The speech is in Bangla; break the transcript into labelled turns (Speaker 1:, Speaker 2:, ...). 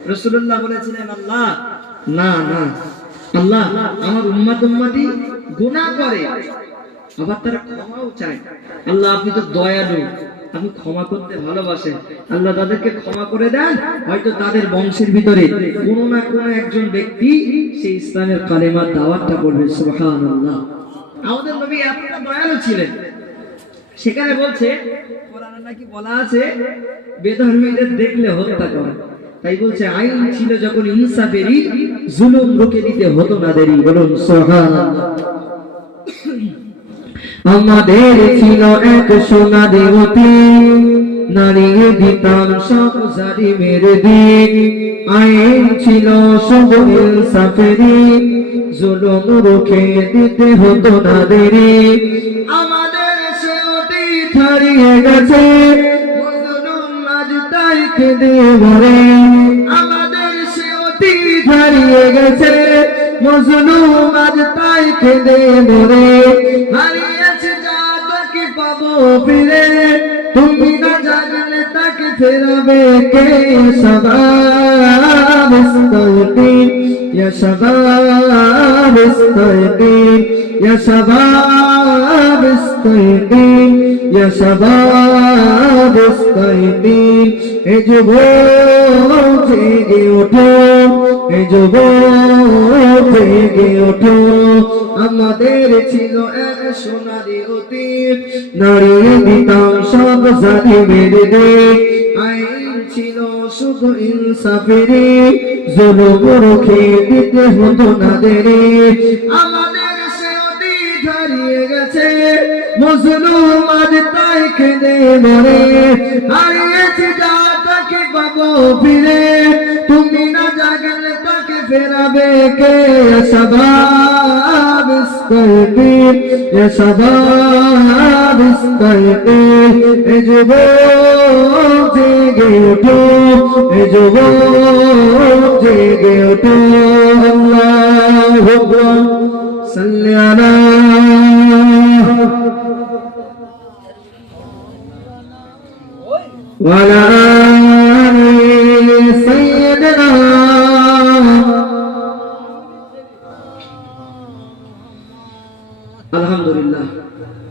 Speaker 1: রসুল্লাহ বলেছিলেন, আল্লাহ, না না, আল্লাহ আমার উম্মাত উম্মাতি গুনাহ করে, আবার তারা ক্ষমাও চায়। আল্লাহ, আপনি তো দয়ালু, আপনি ক্ষমা করতে ভালোবাসেন। আল্লাহ তাদেরকে ক্ষমা করে দেন, হয়তো তাদের বংশের ভিতরে কোনো না কোনো একজন ব্যক্তি সেই ইসলামের কালেমার দাওয়াতটা করবে সুবহানাল্লাহ। আমাদের নবী এতটা দয়ালু ছিলেন। সেখানে বলছে নাকি বলা আছে, বেধর্মীদের দেখলে হত্যা করে। তাই বলছে আইন ছিল যখন ইনসাফেরই জুলুম রুখে দিতে হতো না দেরি। বলুন, সুবহানাল্লাহ। আমাদের ছিল এক সোনা দেবতী নারিয়ে দিতাম সব জারি মেরে দিন। আইন ছিল সব ইনসাফেরই জুলুম রুখে দিতে হতো না দেরি। আমাদের সে অতীত হারিয়ে গেছে তাই কেঁদে মরে আমাদের সে অতীত গেছে। মজলুম তাই কেঁদে মরে হারিয়েছে যা তাকে পাবো ফিরে। কে? সবাব ইস্তাইকিন ইয়া সবাব ইস্তাইকিন ইয়া আমাদের ছিল এক সোনারি অতীত নারী দিতাম সব জাতি মেরে দে আইন ছিল শুধু ইনসাফেরি জুলুম রুখে দিতে হতো না দেরি হারিয়ে গেছে। মুসলুম আজ তাই খেলে মরে। হারিয়েছি যা তাকে পাবো ফিরে। তুমি না জাগলে তাকে ফেরাবে কে? সবাব ইস্তাইকিন এ সবাব ইস্তাইকিন এ যুবক জেগে ওঠো এ যুবক জেগে ওঠো আল্লাহু আকবার। সাল্লি وعلى آل سيدنا الحمد لله